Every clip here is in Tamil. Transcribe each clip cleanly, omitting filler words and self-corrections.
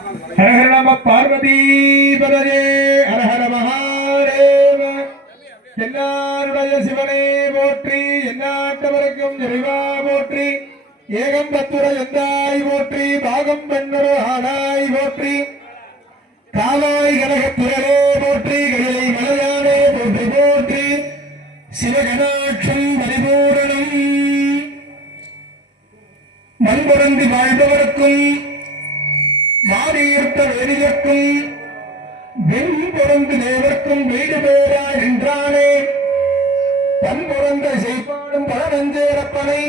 ஹர ஹர நம பார்வதி பதஜே ஹர ஹர மகாதேவ. என்னாருடைய சிவனே போற்றி, எந்நாட்டவருக்கும் இறைவா போற்றி. ஏகம் பத்துர எந்தாய் போற்றி, பாகம் பெண்ணுரு ஆனாய் போற்றி. காவாய் கனகத்திரரே போற்றி, கையை மலையானே போற்றி போற்றி. சிவகணாட்சம் பரிபூரணம் மண்புறந்து வாழ்பவர்க்கும் மாறியிருத்த வேதியர்க்கும் வெண்புறந்து தேவர்க்கும் வீடு பேரா என்றானே. பண்புறந்த செய்பாடும் பழநஞ்சேரப்பனை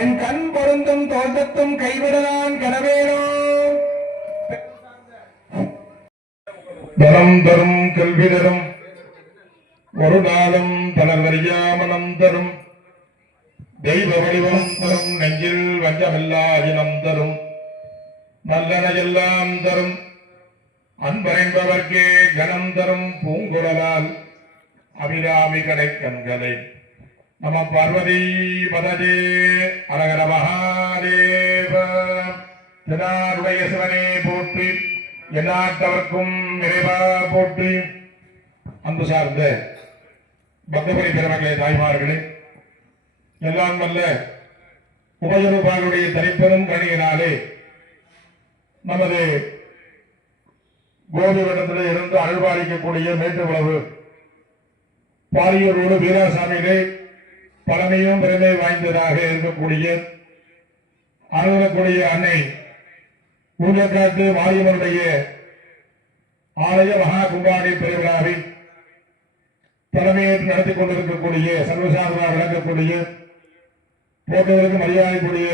என் கண் பொருந்தும் தோட்டத்தும் கைவிடலான் கனவேனோ. தனம் தரும் கல்வி தரும் ஒரு நாளும் தளர்வறியாமனம் தரும் தெய்வ வடிவம் தரும் நெஞ்சில் வஞ்சமில்லா இனம் தரும் நல்லன எல்லாம் தரும் அன்பரைந்தவர்க்கே கணம் தரும் பூங்குழலால் அபிராமி கடை கண்களை நம பார்வதி பதஜே அரகர மகாதேவ. திருநாருடைய சிவனே போற்றி, எந்நாட்டவர்க்கும் இறைவா போற்றி. அன்பு சார்ந்த பக்தபுரி பெருமக்களே, தாய்மார்களே, எல்லாம் வல்ல உபயரூபாளுடைய தனிப்பெரும் கணியினாலே நமது கோபிவட்டத்திலே இருந்து அருள்பாலிக்கக்கூடிய மேட்டுக்குளவு பாரியூரோடு வீராசாமியிலே பழமையும் பெருமை வாய்ந்ததாக இருக்கக்கூடிய அருளக்கூடிய அன்னை ஊழக்காட்டு மாரியம்மனுடைய ஆலய மகா கும்பாணி பெருவிழாவில் தலைமையேற்று நடத்தி கொண்டிருக்கக்கூடிய சர்வசாதாரண விளங்கக்கூடிய போட்டவருக்கு மரியாதைக்குரிய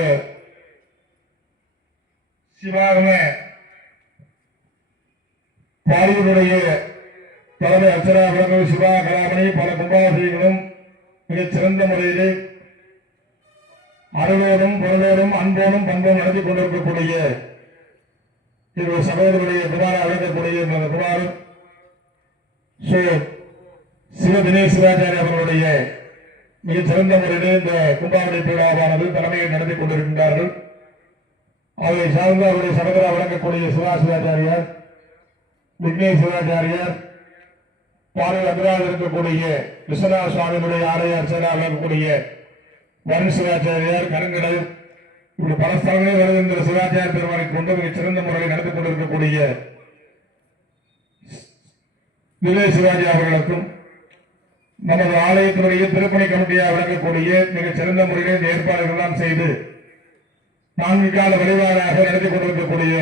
சிவாகம பாரியூருடைய தலைமை அர்ச்சனா விளங்கும் சிவா கலாமணி பல கும்பாபிஷேகங்களும் மிகச் சிறந்த முறையிலே அருளோடும் பொருளோடும் அன்போடும் பண்போடும் நடத்தி கொண்டிருக்கக்கூடிய இரு சகோதரருடைய குமார அழைக்கக்கூடிய குமாரன் சிவ தினேஷ் சிவாச்சாரிய அவர்களுடைய மிகச் சிறந்த முறையிலே இந்த கும்பாவளி விழாவானது தலைமையை நடத்தி கொண்டிருக்கின்றார்கள். அவரை சார்ந்த அவருடைய சகோதரா வழங்கக்கூடிய சிவா சிவாச்சாரியார், விக்னேஷ் சிவாச்சாரியார், பாடல் அந்தராக இருக்கக்கூடிய விஸ்வநாத சுவாமியுடைய ஆலய அர்ச்சனாக இருக்கக்கூடிய வருண் சிவாச்சாரியார், கருங்கடல், இப்படி பல ஸ்தலங்களே வருகின்ற சிவாச்சாரிய பெருமானை கொண்டு மிகச் சிறந்த முறையில் நடத்தி கொண்டிருக்கக்கூடிய விவேக் சிவாஜி அவர்களுக்கும் நமது ஆலயத்தினுடைய திருப்பணி கமிட்டியாக விளங்கக்கூடிய மிகச் சிறந்த முறையில் இந்த ஏற்பாடுகள் எல்லாம் செய்து 4 கால வழிபாடாக நடத்தி கொண்டிருக்கக்கூடிய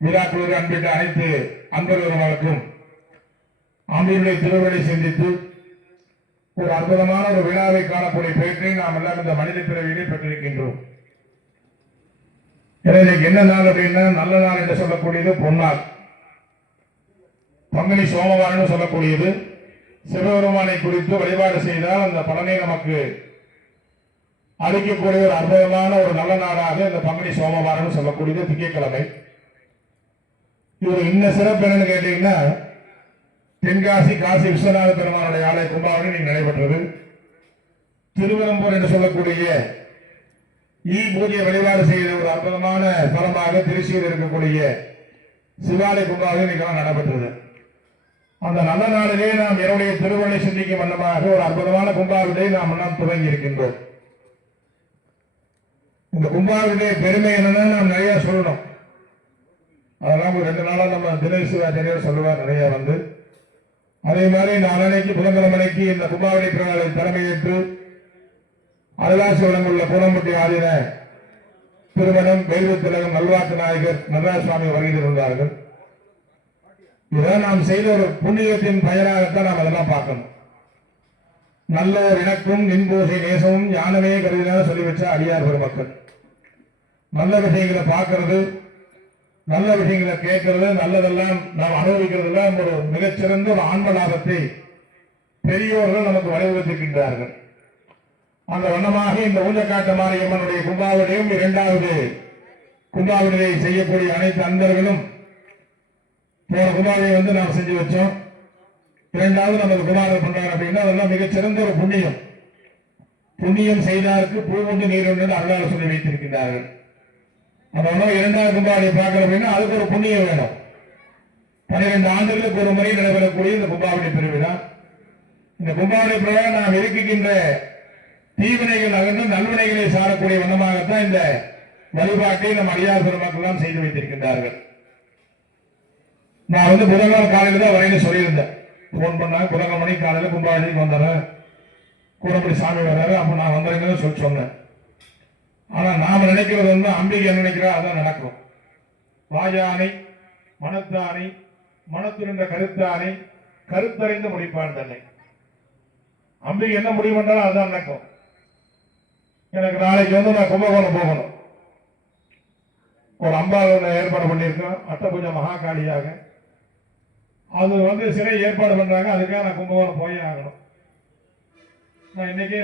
விழாக்குழு அன்பிட்ட அனைத்து அன்பர்களுக்கும் ஆம்பியுடைய திருவள்ளை சிந்தித்து ஒரு அற்புதமான ஒரு விழாவை காணக்கூடிய பேற்றை நாம் எல்லாம் இந்த மனித பிறவியிலே பெற்றிருக்கின்றோம். எனவே என்ன நாள் அப்படின்னா, நல்ல நாள் என்று சொல்லக்கூடியது பொன்னாள், பங்குனி சோமவாரம் சொல்லக்கூடியது. சிவபெருமானை குறித்து வழிபாடு செய்தால் அந்த பலனை நமக்கு அளிக்கக்கூடிய ஒரு அற்புதமான ஒரு நல்ல நாளாக இந்த பங்குனி சோமவாரம் சொல்லக்கூடியது திங்கட்கிழமை. இது இன்ன சிறப்பு என்னன்னு கேட்டீங்கன்னா, தென்காசி காசி விஸ்வநாத பெருமானுடைய ஆலய கும்பாவளி நீங்க நடைபெற்றது. திருவெரும்பூர் என்று சொல்லக்கூடிய பூஜை வழிபாடு செய்த ஒரு அற்புதமான தலமாக திருச்சியில் இருக்கக்கூடிய சிவாலய கும்பாவளி நீங்களாம் நடைபெற்றது. அந்த நல்ல நாளிலே நாம் என்னுடைய திருவள்ளை சிந்திக்கும் வண்ணமாக ஒரு அற்புதமான கும்பாவளியை நாம் துவங்கி இருக்கின்றோம். இந்த கும்பாவளியுடைய பெருமை என்னன்னா நாம் நிறைய சொல்லணும். அதெல்லாம் ஒரு 2 நாளா நம்ம தினேஷ் சிவாச்சாரியர் சொல்லுவார் நிறைய வந்து. அதே மாதிரி நாளைக்கு புதன்கிழமைக்கு இந்த கும்பாவளி பிறநாளை தலைமையேற்று அருளாசி வழங்குள்ள கூடம்பட்டி ஆதீன திருமணம் வேல்வி திலகம் நல்வாக்கு நாயகர் நடராஜ சுவாமி வருகை இருந்தார்கள். இதான் நாம் செய்த ஒரு புண்ணியத்தின் பயனாகத்தான் நாம் அதெல்லாம் பார்க்கணும். நல்ல ஒரு இணக்கும் நின்பூசை நேசமும் ஞானமே கருதினால சொல்லி வச்ச அடியார் பெருமக்கள். நல்ல விஷயங்களை பார்க்கறது, நல்ல விஷயங்களை கேட்கறது, நல்லதெல்லாம் நாம் அனுபவிக்கிறதுலாம் ஒரு மிகச்சிறந்த ஒரு ஆன்ம லாபத்தை பெரியோர்கள் நமக்கு வழிவகுத்திருக்கின்றார்கள். அந்த வண்ணமாக இந்த ஊஞ்சக்காட்டு மாரியம்மனுடைய கும்பாவளியும் 2வது கும்பாவளியை செய்யக்கூடிய அனைத்து அன்பர்களும் போன குமாரியை நாம் செஞ்சு வச்சோம். 2வது நமது குமாரர் பண்றாங்க அப்படின்னா அதெல்லாம் மிகச்சிறந்த ஒரு புண்ணியம். புண்ணியம் செய்தாருக்கு பூ உண்டு நீர் உண்டு அருளால் சொல்லி வைத்திருக்கிறார்கள். அதனால இரண்டாவது கும்பாவளி பார்க்கணும் அப்படின்னா அதுக்கு ஒரு புண்ணியம் வேணும். 12 ஆண்டுகளுக்கு ஒரு முறை நடைபெறக்கூடிய இந்த கும்பாவளி பெருவிழா. இந்த கும்பாவளி பெருவிழா நாம் இருக்கின்ற தீவினைகள் அகன்று நல்வினைகளை சாரக்கூடிய வண்ணமாகத்தான் இந்த வழிபாட்டை நம் அடியார் பெருமக்கள் செய்து வைத்திருக்கின்றார்கள். நான் புதன்கிழமை காலையில தான் வரைன்னு சொல்லியிருந்தேன். போன் பண்ணாங்க, புதன்கிழமை மணி காலையில கும்பாவளிக்கு வந்துடுறேன், கூடப்படி சாமி வர்றாரு, அப்ப நான் வந்துடுறேன்னு சொல்லி சொன்னேன். ஆனா நாம நினைக்கிறது அம்பிகை என்ன நினைக்கிறா அதான் நடக்கும். வாயானை மனத்தானை மனத்திருந்த கருத்தானை கருத்தறிந்து முடிப்பான் தன்னை. அம்பிகை என்ன முடிவு பண்ணாலும் அதுதான் நடக்கும். எனக்கு நாளைக்கு நான் கும்பகோணம் போகணும். ஒரு அம்பாவோட ஏற்பாடு பண்ணியிருக்கோம், அட்டபூஜை மகாகாளியாக. அது சிறை ஏற்பாடு பண்றாங்க, அதுக்காக நான் கும்பகோணம் போயே ஆகணும். நான் இன்னைக்கே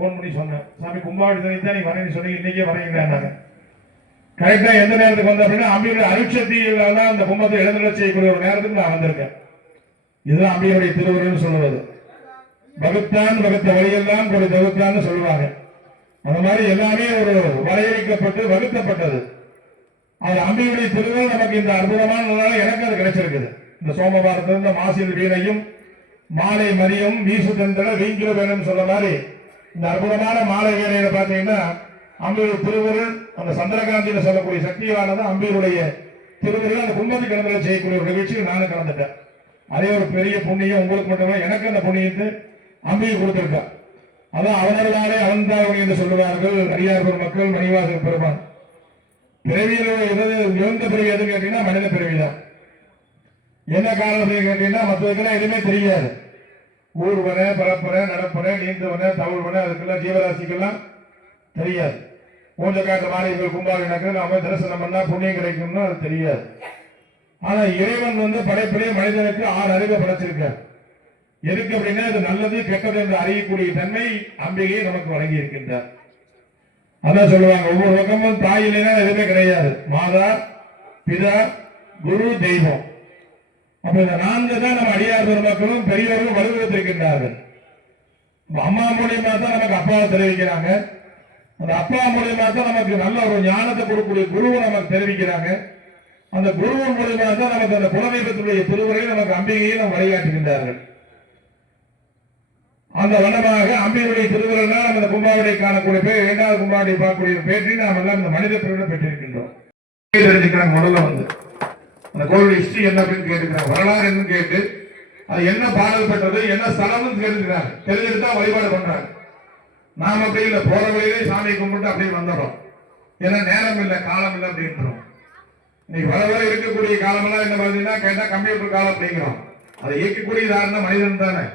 போன் பண்ணி சொன்னேன், சாமி கும்பாவளி தான் நீங்க வரேன்னு சொன்னீங்க, இன்னைக்கே வரீங்களா? கரெக்டா எந்த நேரத்துக்கு வந்த அப்படின்னா அம்பியுடைய அருட்சக்தியில அந்த கும்பத்தை எழுந்தருள செய்யக்கூடிய ஒரு நேரத்துக்கு நான் வந்திருக்கேன். இதுதான் அம்பியுடைய திருவுருன்னு சொல்லுவது. வகுத்தான் வகுத்த வழியெல்லாம் ஒரு தகுத்தான்னு சொல்லுவாங்க. அந்த மாதிரி எல்லாமே ஒரு வரையறுக்கப்பட்டு வகுக்கப்பட்டது. அது அம்பியுடைய திருவுருள் நமக்கு இந்த அற்புதமான எனக்கு அது கிடைச்சிருக்குது. இந்த சோமவாரத்திலிருந்து மாசில் வீணையும் மாலை மதியம் வீசு தந்தட வீங்கில வேணும் சொல்ல மாதிரி இந்த அற்புதமான மாலை வேலையில பாத்தீங்கன்னா அம்பியுடைய திருவுருள் அந்த சந்திரகாந்தியில சொல்லக்கூடிய சக்தியானது அம்பியுடைய திருவுருள் அந்த கும்பத்துக்கு கிடந்தல செய்யக்கூடிய ஒரு நிகழ்ச்சியில் நானும் கலந்துட்டேன். அதே ஒரு பெரிய புண்ணியம் உங்களுக்கு மட்டுமே, எனக்கு அந்த புண்ணியத்தை அம்பியை கொடுத்திருக்கா. அதான் அவனர்களாலே அவன்தான் என்று சொல்லுவார்கள் அடியார் பெருமக்கள், மணிவாசல் பெருமான். பிறவியில் எந்த பிறவி எதுன்னு கேட்டீங்கன்னா மனித பிறவிதான். என்ன காரணத்தை கேட்டீங்கன்னா மற்றதுக்கெல்லாம் எதுவுமே தெரியாது. ஊர்வன பரப்புற நடப்புற நீந்துவன தவழ்வன அதுக்கெல்லாம் ஜீவராசிக்கெல்லாம் தெரியாது. மூஞ்ச காட்டு மாணவிகள் கும்பாவளி நடக்குது, நாம தரிசனம் பண்ணா புண்ணியம் கிடைக்கும்னு அது தெரியாது. ஆனா இறைவன் படைப்பிலே மனிதனுக்கு 6 அறிவை படைச்சிருக்கார். எதுக்கு அப்படின்னா அது நல்லது கெட்டது என்று அறியக்கூடிய தன்மை அம்பிகையை நமக்கு வழங்கி இருக்கின்றார். அதான் சொல்லுவாங்க, ஒவ்வொரு பக்கமும் தாயிலேனா எதுவுமே கிடையாது. மாதா பிதா குரு தெய்வம். அப்ப இந்த 4 தான் நம்ம அடியார் பெருமக்களும் பெரியவர்களும் வலுவூத்திருக்கின்றார்கள். அம்மா மூலியமா தான் நமக்கு அப்பாவை தெரிவிக்கிறாங்க. அந்த அப்பா மூலியமா தான் நமக்கு நல்ல ஒரு ஞானத்தை கொடுக்கக்கூடிய குருவை நமக்கு தெரிவிக்கிறாங்க. அந்த குருவின் மூலியமா தான் நமக்கு அந்த குலதெய்வத்துடைய திருவுரை நமக்கு அம்பிகையை நம்ம வழிகாட்டுகின்றார்கள். அந்த வண்ணமாக அம்பியுடைய திருவுருள் நம்ம இந்த கும்பாவளி காணக்கூடிய பேர், 2வது கும்பாவளி பார்க்கக்கூடிய பேற்றி நாம் எல்லாம் இந்த மனித பிரிவினை பெற்றிருக்கின்றோம். தெரிஞ்சுக்கிறாங்க. முதல்ல அந்த கோவில் ஹிஸ்டரி என்ன அப்படின்னு கேட்டுக்கிறாங்க, வரலாறு என்னன்னு கேட்டு அது என்ன பாடல் பெற்றது என்ன ஸ்தலம்னு தெரிஞ்சுக்கிறாங்க. தெரிஞ்சுட்டு தான் வழிபாடு பண்றாங்க. நாம அப்படி இல்லை, போற வழியிலே சாமி கும்பிட்டு அப்படியே வந்துடும். ஏன்னா நேரம் இல்லை காலம் இல்லை அப்படின்றோம். இன்னைக்கு வர வர இருக்கக்கூடிய காலமெல்லாம் என்ன பார்த்தீங்கன்னா கேட்டா கம்ப்யூட்டர் காலம் அப்படிங்கிறோம். அதை இயக்கக்கூடிய யாருன்னா மனிதன் தானே.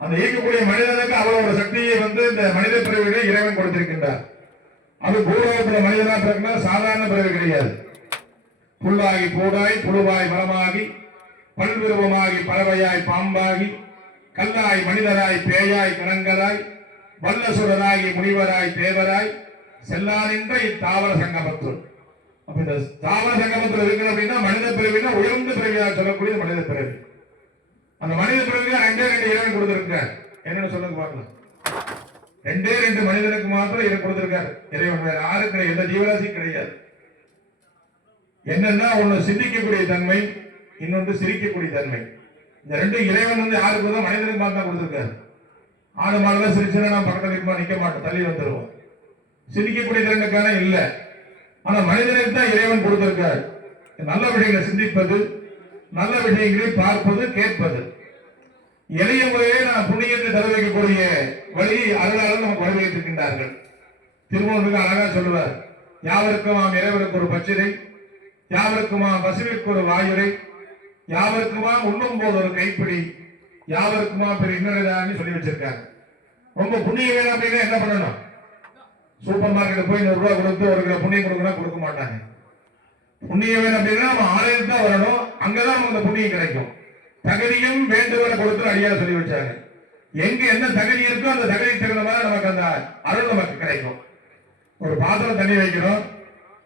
அந்த இயக்கக்கூடிய மனிதனுக்கு அவ்வளவு ஒரு சக்தியை இந்த மனித பிறவிலே இறைவன் கொடுத்திருக்கின்றார். அது பூலோகத்துல மனிதனா பிறகுனா சாதாரண பிறவி கிடையாது. புல்லாகி பூடாய் புழுவாய் மரமாகி பல்விருவமாகி பறவையாய் பாம்பாகி கல்லாய் மனிதராய் பேயாய் கணங்கராய் வல்லசுரராகி முனிவராய் தேவராய் செல்லானின்ற இத்தாவர சங்கமத்துள். அப்ப இந்த தாவர சங்கமத்தில் இருக்கிற அப்படின்னா மனித பிறவினா உயர்ந்த பிறவியாக சொல்லக்கூடிய மனித பிறவி. அந்த மனித பிறவில 2 இறைவன் கொடுத்திருக்கார். என்னன்னு சொல்லுங்க பார்க்கலாம். 2 மனிதனுக்கு மாத்திரம் இறை கொடுத்திருக்காரு இறைவன். வேற யாருக்கு எந்த ஜீவராசி கிடையாது. என்னன்னா ஒண்ணு சிந்திக்கக்கூடிய தன்மை, இன்னொன்று சிரிக்கக்கூடிய தன்மை. இந்த 2 இறைவன் யாருக்கு தான் மனிதனுக்கு மாத்திரம் கொடுத்திருக்காரு. ஆடு மாடுலாம் சிரிச்சுன்னா நம்ம பக்கத்துல நிக்க மாட்டோம், தள்ளி வந்துருவோம். சிரிக்கக்கூடிய திறனுக்கான இல்ல. ஆனா மனிதனுக்கு தான் இறைவன் கொடுத்திருக்காரு. நல்ல விஷயங்களை சிந்திப்பது, நல்ல விஷயங்களை பார்ப்பது, கேட்பது. எளிய முறையே நான் புண்ணியத்தை தர வைக்கக்கூடிய வழி அருளாளர் நமக்கு வழி வைத்திருக்கின்றார்கள். திருமூலருக்கு அழகா சொல்லுவார், யாவருக்குமாம் இறைவருக்கு ஒரு பச்சிரை, யாவருக்குமாம் பசுவிற்கு ஒரு வாயுரை, யாவருக்குமாம் உண்ணும் போது ஒரு கைப்பிடி, யாவருக்குமா பெரிய இன்னொரு சொல்லி வச்சிருக்காங்க. ரொம்ப புண்ணியம் வேணும் அப்படின்னா என்ன பண்ணணும்? சூப்பர் மார்க்கெட் போய் 100 ரூபாய் கொடுத்து 1 கிலோ புண்ணியம் கொடுக்கணும், கொடுக்க மாட்டாங்க. புண்ணியம் வேணும் அப்படின்னா நம்ம ஆலயத்துக்கு தான் வரணும், அங்கதான் நமக்கு அந்த புண்ணியம் கிடைக்கும். தகுதியும் வேண்டுதலை கொடுத்து அடியார் சொல்லி வச்சாங்க. எங்க என்ன தகுதி இருக்கோ அந்த தகுதி தகுந்த மாதிரி நமக்கு அந்த அருள் நமக்கு கிடைக்கும். ஒரு பாத்திரம் தண்ணி வைக்கிறோம்,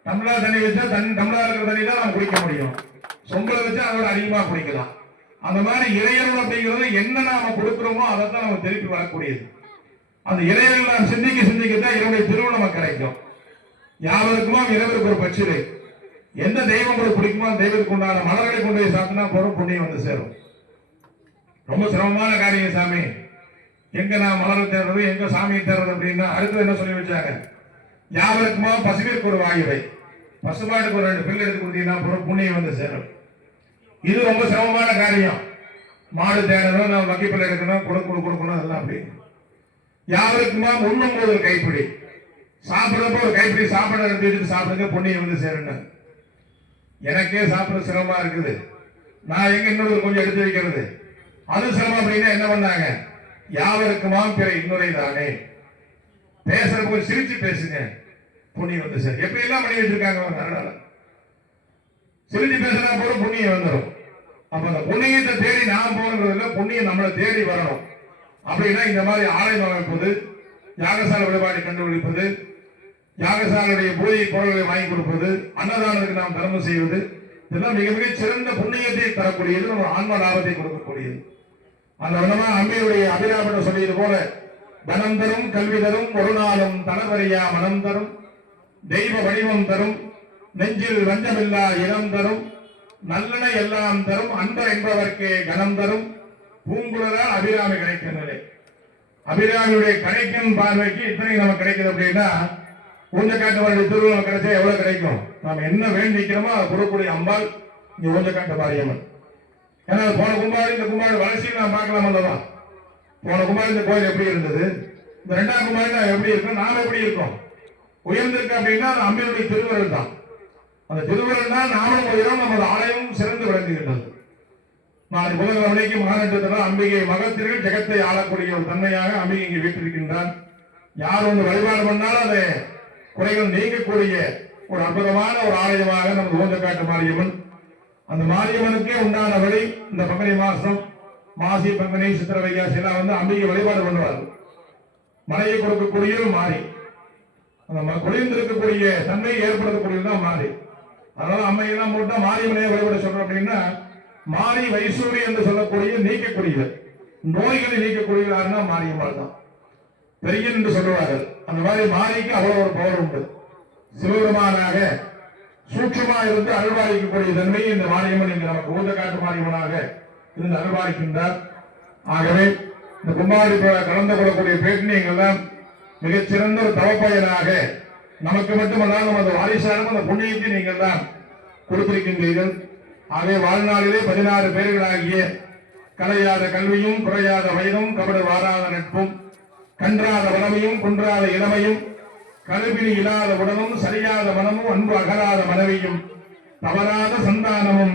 டம்ளர் தண்ணி வச்சா டம்ளர் இருக்கிற தண்ணி தான் நம்ம குடிக்க முடியும். சொம்பளை வச்சா அதோட அதிகமா குடிக்கலாம். அந்த மாதிரி இறையருள் அப்படிங்கிறது என்ன நாம கொடுக்கிறோமோ அதை தான் நம்ம திருப்பி வரக்கூடியது. அந்த இறையருள் நாம் சிந்திக்க சிந்திக்கத்தான் இறைவனுடைய திருவுள் நமக்கு கிடைக்கும். யாவருக்குமா இரவருக்கு ஒரு பச்சிலை. எந்த தெய்வம் உங்களுக்கு பிடிக்குமோ அந்த தெய்வத்துக்கு உண்டான மலர்களை கொண்டு போய் சாத்தினா போறோம், புண்ணியம் வந்து சேரும். ரொம்ப சிரமமான காரியம் சாமி. எங்க நான் மலரை தேடுறது, எங்க சாமியை தேடுறது அப்படின்னா அடுத்து என்ன சொல்லி வச்சாங்க, யாவருக்குமா பசுவிற்கு ஒரு வாயுவை, பசுமாட்டுக்கு ஒரு 2 பிள்ளை எடுத்து கொடுத்தீங்கன்னா போறோம், புண்ணியம் வந்து சேரும். இது ரொம்ப சிரமமான காரியம். மாடு தேடணும், நான் வக்கிப்பிள்ளை எடுக்கணும், கொடுக்கணும் அதெல்லாம் அப்படி. யாவருக்குமா உண்ணும் போது ஒரு கைப்பிடி, சாப்பிடுறப்ப ஒரு கைப்பிடி சாப்பிட எடுத்து சாப்பிடுங்க, புண்ணியம் வந்து சேருங்க. எனக்கே சாப்பிட சிரமமா இருக்குது, நான் எங்க இன்னொரு கொஞ்சம் எடுத்து வைக்கிறது, அது சிரமம். அப்படின்னா என்ன பண்ணாங்க, யாவருக்குமா பிற இன்னொரு தானே, பேசுறப்ப சிரிச்சு பேசுங்க, புண்ணியம் வந்து சேரும். எப்படி எல்லாம் பண்ணி வச்சிருக்காங்க, சிரிச்சு பேசுறா போல புண்ணியம் வந்துடும். அப்ப அந்த புண்ணியத்தை தேடி நாம் போகிறதுல புண்ணியம் நம்மளை தேடி வரணும். அப்படின்னா இந்த மாதிரி ஆலயம் அமைப்பது, யாகசாலை வழிபாடு கண்டுபிடிப்பது, யாகசாலையுடைய பூஜை பொருட்களை வாங்கி கொடுப்பது, அன்னதானத்துக்கு நாம் தர்மம் செய்வது, இதெல்லாம் மிக மிக சிறந்த புண்ணியத்தை தரக்கூடியது, நம்ம ஆன்ம லாபத்தை கொடுக்கக்கூடியது. அந்த விதமா அம்மையுடைய அபிராமன் சொல்லியது போல, தனம் தரும் கல்வி தரும் ஒரு நாளும் தனவரியா மனம் தரும், தெய்வ வடிவம் தரும், நெஞ்சில் வஞ்சமில்லா இனம் தரும், நல்லன எல்லாம் தரும், அன்பர் என்பவர்க்கே கனம் தரும், பூங்குழலால் அபிராமி கிடைக்கும் நிலை. அபிராமியுடைய கிடைக்கும் பார்வைக்கு இத்தனை நமக்கு கிடைக்குது அப்படின்னா, ஊஞ்சக்காட்டு திருவிழா கிடைச்சா எவ்வளவு கிடைக்கும். நாம் என்ன வேண்டிக்கிறோமோ அதை கொடுக்கக்கூடிய அம்பாள் இங்க ஊஞ்சக்காட்டு மாரியம்மன். ஏன்னா போன கும்பாடு இந்த கும்பாடு வளர்ச்சியில் நாம் பார்க்கலாம் அல்லவா. போன கும்பாடு இந்த கோயில் எப்படி இருந்தது, இந்த 2ஆம் கும்பாடு எப்படி இருக்கும், நாம் எப்படி இருக்கோம், உயர்ந்திருக்கு அப்படின்னா அது அம்பினுடைய திருவருள் தான். அந்த திருவருள் தான் நாமும் உயரம், நமது ஆலயமும் சிறந்து விளங்குகின்றது. நாளை புதன்கிழமைக்கு மகாநட்டத்தில் அம்பிகை மகத்திற்கு ஜெகத்தை ஆளக்கூடிய ஒரு தன்மையாக அம்பிகை இங்கே வீட்டிருக்கின்றான். யார் வந்து வழிபாடு பண்ணாலும் அதை குறைகள் நீக்கக்கூடிய ஒரு அற்புதமான ஒரு ஆலயமாக நமது ஊஞ்சக்காட்டு மாரியம்மன். அந்த மாரியம்மனுக்கே உண்டான வழி இந்த பங்குனி மாசம், மாசி பங்குனி சித்திரை வைகாசி எல்லாம் வந்து அம்பிகை வழிபாடு பண்ணுவார்கள். மழையை கொடுக்கக்கூடிய மாறி, அந்த குளிர்ந்திருக்கக்கூடிய தன்மையை ஏற்படுத்தக்கூடியதுதான் மாறி. அதனால அம்மையெல்லாம் போட்டா மாரியம்மனையை வழிபாடு சொல்றோம் அப்படின்னா, மாறி வைசூரி என்று சொல்லக்கூடிய நீக்கக்கூடியது, நோய்களை நீக்கக்கூடியது யாருன்னா மாரியம்மாள் தான். பெரியன் என்று சொல்லுவார்கள். அந்த மாதிரி மாறிக்கு அவ்வளவு ஒரு பவர் உண்டு. சிவபெருமானாக சூட்சமா இருந்து அருள்வாளிக்கக்கூடிய தன்மையை இந்த மாரியம்மன் இங்கு நமக்கு ஊஞ்சக்காட்டு மாரியம்மனாக இருந்து அருள்வாளிக்கின்றார். ஆகவே இந்த கும்பாடி கலந்து கொள்ளக்கூடிய பேட்டினியங்கள்லாம் மிகச்சிறந்த ஒரு தவப்பயனாக நமக்கு மட்டுமல்ல நமது வாரிசாலும் அந்த புண்ணியத்தை நீங்கள் தான் கொடுத்திருக்கின்றீர்கள். ஆகவே வாழ்நாளிலே 16 பேர்களாகிய கலையாத கல்வியும் குறையாத வயதும் கபடு வாராத நட்பும் கன்றாத வளமையும் குன்றாத இளமையும் கருவினி இல்லாத உடலும் சரியாத மனமும் அன்பு அகராத மனைவியும் தவறாத சந்தானமும்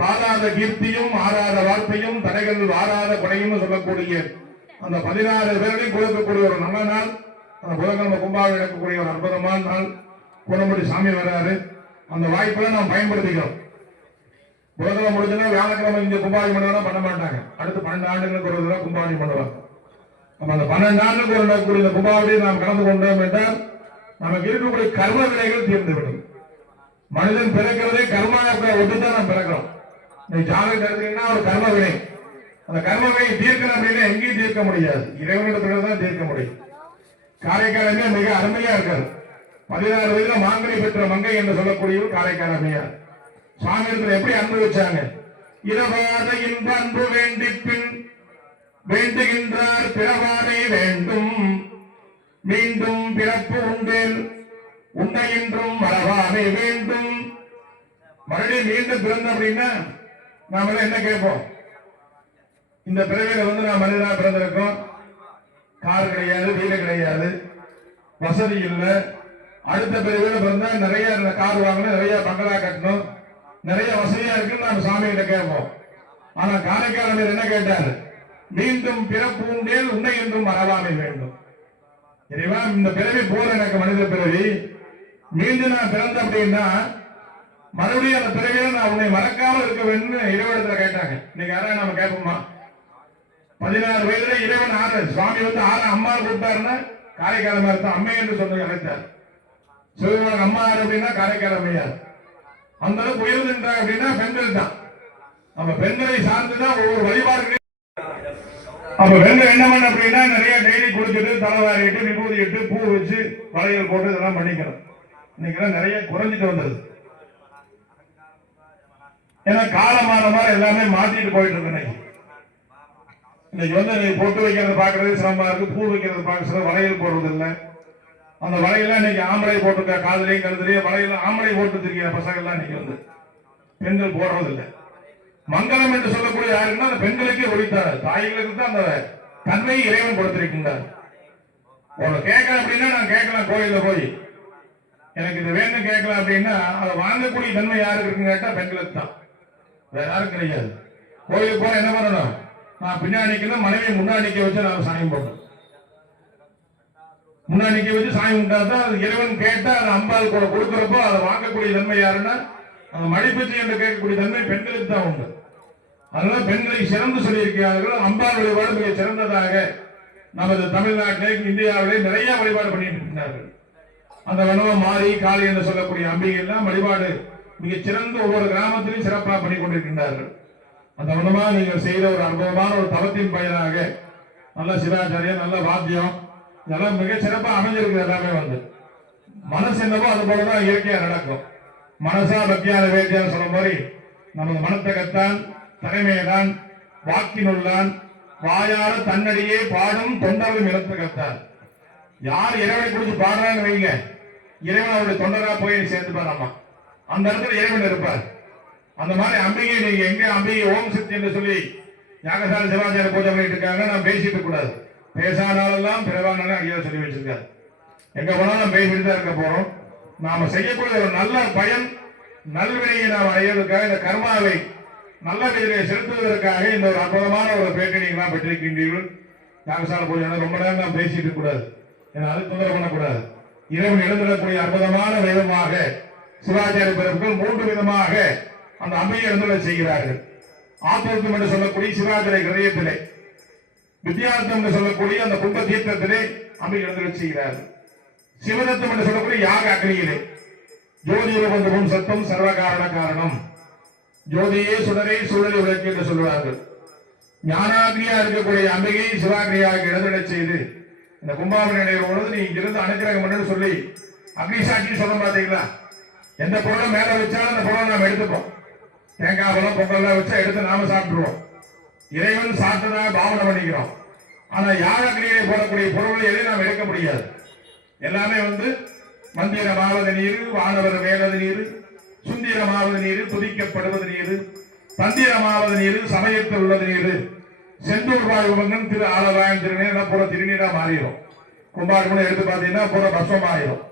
பாராத கீர்த்தியும் ஆறாத வார்த்தையும் தடைகள் வாராத கொடையும் சொல்லக்கூடிய அந்த 16 பேர்களையும் கொடுக்கக்கூடிய ஒரு நல்ல நாள். அந்த புதன்கிழமை கும்பாவில் நடக்கக்கூடிய ஒரு அற்புதமான நாள். குணமுடி சாமி வராரு. அந்த வாய்ப்பை நாம் பயன்படுத்திக்கிறோம். புதன்கிழமை முடிஞ்சுன்னா வியாழக்கிழமை இங்க கும்பாவி பண்ணுவாங்க, பண்ண மாட்டாங்க. அடுத்து 12 ஆண்டுகளுக்கு ஒரு தடவை கும்பாவி பண்ணுவாங்க. அந்த 12 ஆண்டுக்கு ஒரு நடக்கக்கூடிய இந்த கும்பாவளியை நாம் கலந்து கொண்டோம் என்றால் நமக்கு இருக்கக்கூடிய கர்ம வினைகள் தீர்ந்துவிடும். மனிதன் பிறக்கிறதே கர்மா ஒட்டுதான் நாம் பிறக்கிறோம். ஜாதகம் எடுத்தீங்கன்னா ஒரு கர்ம வினை, அந்த கர்ம வினை தீர்க்கணும் அப்படின்னா எங்கேயும் தீர்க்க முடியாது, இறைவனிடத்துல தான் தீர்க்க முடியும். காரைக்காலமே மிக அருமையா இருக்காரு. 16 வயதுல மாங்கனி பெற்ற மங்கை என்று சொல்லக்கூடிய காரைக்கால் அம்மையார் சுவாமி இடத்துல எப்படி அன்பு வச்சாங்க. இரவாத இன்ப அன்பு வேண்டி பின் வேண்டுகின்றார் பிறவாமை வேண்டும், மீண்டும் பிறப்பு உண்டேல் உண்டை என்றும் மரபாமை வேண்டும். மறுபடியும் மீண்டும் பிறந்த அப்படின்னா நாம என்ன கேட்போம், இந்த பிறவியில வந்து நான் மனிதனா பிறந்திருக்கோம், கார் கிடையாது, வீடு கிடையாது, வசதி இல்லை, அடுத்த பிறவியில பிறந்தா நிறைய கார் வாங்கணும், நிறைய பங்களா கட்டணும், நிறைய வசதியா இருக்குன்னு நாம சாமி கிட்ட கேட்போம். ஆனா காரைக்கால் என்ன கேட்டாரு, மீண்டும் பிறப்பு உண்டேல் உன்னை என்றும் மறவாமை வேண்டும். இறைவா இந்த பிறவி போற எனக்கு மனித பிறவி, மீண்டும் நான் பிறந்த அப்படின்னா மறுபடியும் அந்த பிறவியில நான் உன்னை மறக்காமல் இருக்க வேண்டும் இறைவனத்துல கேட்டாங்க. இன்னைக்கு யாராவது நம்ம கேட்போமா? 16 வயதுல இறைவன் ஆறு சுவாமி வந்து ஆறு அம்மா கூப்பிட்டாருன்னா காரைக்கால் தான் அம்மை என்று சொல்லி அழைத்தார். சிவபெருமான் அம்மா அப்படின்னா காரைக்கால் அம்மையார். அந்த அளவுக்கு உயர்ந்துட்டாங்க அப்படின்னா பெண்கள் தான். நம்ம பெண்களை சார்ந்துதான் ஒவ்வொரு வழிபாடுகளையும். அப்ப பெண்கள் என்ன பண்ண அப்படின்னா நிறைய டெய்லி குளிச்சுட்டு தலைவாரிட்டு விபூதி இட்டு பூ வச்சு வளையல் போட்டு இதெல்லாம் பண்ணிக்கணும். இன்னைக்கு நிறைய குறைஞ்சிட்டு வந்தது. ஏன்னா காலமான மாதிரி எல்லாமே மாத்திட்டு போயிட்டு இருக்கு. இன்னைக்கு நீ பொட்டு வைக்கிறது பாக்குறது சிரமமா இருக்கு, பூ வைக்கிறது பாக்குறது, வளையல் போடுறது இல்லை. அந்த வளையெல்லாம் இன்னைக்கு ஆம்பளை போட்டுருக்க, காதலையும் கழுதுலையும் வளையல் ஆம்பளை போட்டு இருக்கிற பசங்க எல்லாம் இன்னைக்கு பெண்கள் போடுறது இல்லை. மங்களம் என்று சொல்லக்கூடிய யாருன்னா அந்த பெண்களுக்கே ஒழித்தார். தாய்களுக்கு தான் அந்த தன்மையை இறைவன் கொடுத்திருக்கின்றார். கேட்கலாம் அப்படின்னா நான் கேட்கலாம், கோயில போய் எனக்கு இது வேணும் கேட்கலாம் அப்படின்னா அதை வாங்கக்கூடிய தன்மை யாருக்கு இருக்குன்னு கேட்டா பெண்களுக்கு தான், வேற யாரும் கிடையாது. கோயிலுக்கு போற என்ன பண்ணணும், நான் பின்னாடி நிக்கணும், மனைவி முன்னாடி நிக்க வச்சு நான் சாமி போடணும். முன்னாடி நிக்க வச்சு சாமி கும்பிட்டாதான் அது இறைவன் கேட்டா அது அம்பாள் கூட கொடுக்குறப்போ அதை வாங்கக்கூடிய தன்மை யாருன்னா அந்த மடிப்பிச்சு என்று கேட்கக்கூடிய தன்மை பெண்களுக்கு தான் உண்டு. அதனால பெண்களை சிறந்து சொல்லியிருக்கிறார்கள். அம்பாள் வழிபாடு மிக சிறந்ததாக நமது தமிழ்நாட்டிலே இந்தியாவிலே நிறைய வழிபாடு பண்ணிட்டு இருக்கிறார்கள். அந்த வனவம் மாறி காளி என்று சொல்லக்கூடிய அம்பிகை எல்லாம் வழிபாடு மிக சிறந்த ஒவ்வொரு கிராமத்திலும் சிறப்பாக பண்ணி கொண்டிருக்கின்றார்கள். அந்த வனமா நீங்கள் செய்த ஒரு அனுபவமான ஒரு தவத்தின் பயனாக நல்ல சிவாச்சாரியம், நல்ல வாத்தியம் இதெல்லாம் மிக சிறப்பாக அமைஞ்சிருக்கு. எல்லாமே மனசு என்னவோ அது போலதான் இயற்கையா நடக்கும். மனசா பக்தியான வேத்தியான்னு சொல்ல மாதிரி நமது மனத்தகத்தான் தலைமையதான் வாக்கினுள்ளான் வாயார தன்னடியே பாடும் தொண்டரும் இனத்தகத்தான். யார் இறைவனை குறித்து பாடுறாங்க வைங்க, இறைவன் அவருடைய தொண்டரா போய் சேர்த்துப்பார். ஆமா, அந்த இடத்துல இறைவன் இருப்பார். அந்த மாதிரி அம்பிகை நீங்க எங்க அம்பிகை ஓம் சக்தி என்று சொல்லி யாகசால சிவாச்சார பூஜை பண்ணிட்டு இருக்காங்க. நான் பேசிட்டு கூடாது, பேசானாலெல்லாம் பிறவானாலும் ஐயா சொல்லி வச்சிருக்காரு. எங்க போனாலும் பேசிட்டு தான் இருக்க போறோம். நாம செய்யக்கூடிய ஒரு நல்ல பயன் நல்வினையை நாம் அடைவதற்காக இந்த கர்மாவை நல்ல விதியை செலுத்துவதற்காக இந்த ஒரு அற்புதமான ஒரு பேட்டை நீங்க பெற்றிருக்கின்றீர்கள். யாகசால பூஜை ரொம்ப நேரம் நாம் பேசிட்டு கூடாது, அது தொந்தரவு பண்ணக்கூடாது. இறைவன் எழுந்திடக்கூடிய அற்புதமான தெய்வமாக சிவாச்சாரிய பிறப்புகள் 3 விதமாக அந்த அம்மையை எழுந்துள்ள செய்கிறார்கள். ஆத்தோத்தம் என்று சொல்லக்கூடிய சிவாச்சாரிய கிரயத்திலே, வித்தியார்த்தம் என்று சொல்லக்கூடிய அந்த கும்ப தீர்த்தத்திலே அம்மை எழுந்துள்ள செய்கிறார்கள். சிவதத்தம் என்று சொல்லக்கூடிய யாக அக்னியிலே ஜோதிரபந்தமும் சத்தம் சர்வகாரண காரணம், ஜோதியே சுடரே சூழலை விளக்கு என்று சொல்வார்கள். ஞானாகிரியா இருக்கக்கூடிய அம்பிகை சிவாகிரியாக எழுந்திட செய்து இந்த கும்பாவளி நடைபெறும் பொழுது நீ இங்கிருந்து அனுக்கிரகம் பண்ணு சொல்லி அக்னி சாட்சி சொல்ல மாட்டீங்களா? எந்த பொருளை மேல வச்சாலும் அந்த பொருளை நாம் எடுத்துப்போம். தேங்காய் பழம் பொங்கல்லாம் வச்சா எடுத்து நாம சாப்பிட்டுருவோம். இறைவன் சாப்பிட்டதாக பாவனை பண்ணிக்கிறோம். ஆனா யாக அக்னியை போடக்கூடிய பொருளை எதையும் நாம் எடுக்க முடியாது. எல்லாமே மந்திரமாவது நீர், வானவர் மேலது நீர், சுந்திரமாவது நீர், துதிக்கப்படுவது நீர், தந்திரமாவது நீர், சமயத்தில் உள்ளது நீர், செந்தூர் வாயுவங்கன் திரு ஆலவாயன் திருநீர் பூரா திருநீரா மாறிடும். கும்பாடு எடுத்து பார்த்தீங்கன்னா பூரா பஸ்வம் ஆயிரும்.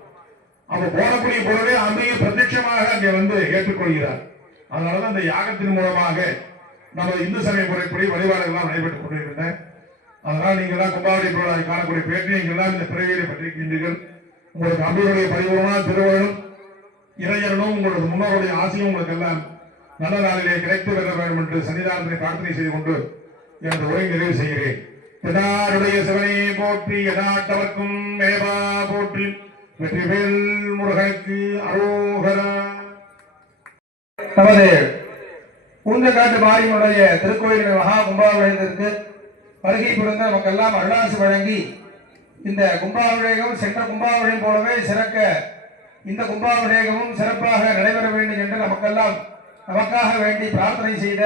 அப்ப போடக்கூடிய பொருளே அம்மையை பிரத்யட்சமாக அங்கே ஏற்றுக்கொள்கிறார். அதனாலதான் அந்த யாகத்தின் மூலமாக நமது இந்து சமய முறைப்படி வழிபாடுகள்லாம் நடைபெற்றுக் கொண்டிருக்கின்றன. அதனால் நீங்கள் எல்லாம் கும்பாவளி பொருளாக காணக்கூடிய பேட்டி நீங்கள் எல்லாம் இந்த பிறவியை பெற்றிருக்கின்றீர்கள். உங்களுக்கு அம்பியுடைய பரிபூர்ணமான திருவள்ளும் இறையரனும் உங்களது முன்னோருடைய ஆசையும் உங்களுக்கு எல்லாம் நல்ல நாளிலே கிடைத்து பெற வேண்டும் என்று சன்னிதானத்தை பிரார்த்தனை செய்து கொண்டு எனது உரை நிறைவு செய்கிறேன். எதாருடைய சிவனை போற்றி, எதாட்டவர்க்கும் மேவா போற்றி, வெற்றிவேல் முருகனுக்கு அரோகரா. நமது பூந்தக்காட்டு மாரியம்மனுடைய திருக்கோயிலின் மகா கும்பாபிஷேகத்திற்கு வருகை புரிந்த நமக்கெல்லாம் அருளாசி வழங்கி இந்த கும்பாபிஷேகம் சென்ற கும்பாபிஷேகம் போலவே சிறக்க இந்த கும்பாபிஷேகமும் சிறப்பாக நடைபெற வேண்டும் என்று நமக்காக வேண்டி பிரார்த்தனை செய்த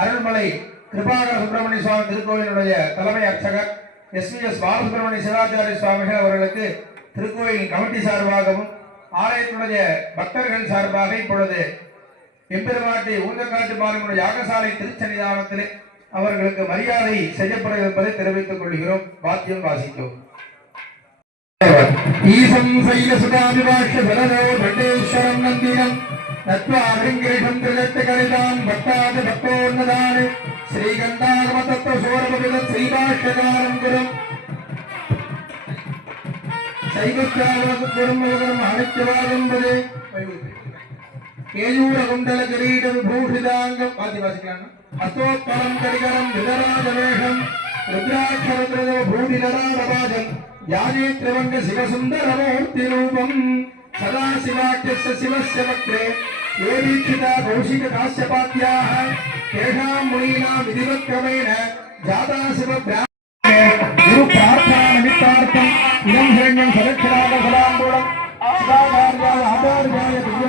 அருள்மலை கிருபாகர சுப்பிரமணிய சுவாமி திருக்கோயிலுடைய தலைமை அர்ச்சகர் SVS பாலசுப்பிரமணிய சிவாச்சாரிய சுவாமிகள் அவர்களுக்கு திருக்கோயில் கமிட்டி சார்பாகவும் ஆலயத்தினுடைய பக்தர்கள் சார்பாக இப்பொழுது எம்பெருமாட்டி ஊந்தக்காட்டு மாரியம்மன் யாகசாலை திருச்சன்னிதானத்திலே அவர்களுக்கு மரியாதை செய்யப்பட இருப்பதை தெரிவித்துக் கொள்கிறோம். வாத்தியம் வாசித்தோம். ஈசம் சைல சுதாதிவாஷ்ய சரதோ தண்டேஸ்வரம் நந்தினம் தத்வாரிங்கேஷம் திரஜத்து கரிதாம் பக்தாது பக்தோன்னதானே ஸ்ரீகண்டாகம தத்துவ சோரபவித ஸ்ரீபாஷ்யகாரம் குரும் சைவத்தியாவரம் அனைத்துவாதென்பது கேயூர குண்டல கிரீட விபூஷிதாங்கம் வாசிக்கலாம். அசோத்பரம் கரிகரம் விதராஜவேஷம் ருத்ராட்சரத்ரதோ பூடிதராடபாஜம் யானே திரவங்க சிவசுந்தரமூர்த்தி ரூபம் சதா சிவாக்கியஸ்ய சிவஸ்ய வக்ரே ஏ தீட்சிதா கௌஷிக காஸ்யபாத்யாः தேஷாம் முனீனாம் விதிவத்க்ரமேண ஜாதா சிவ குரு பிரார்த்தனா நிமித்தார்த்தம் இதம் ஹிரண்யம் சதக்ஷராக சதாம்பூலம் சிவாச்சார்யாः ஆண்டாடு காய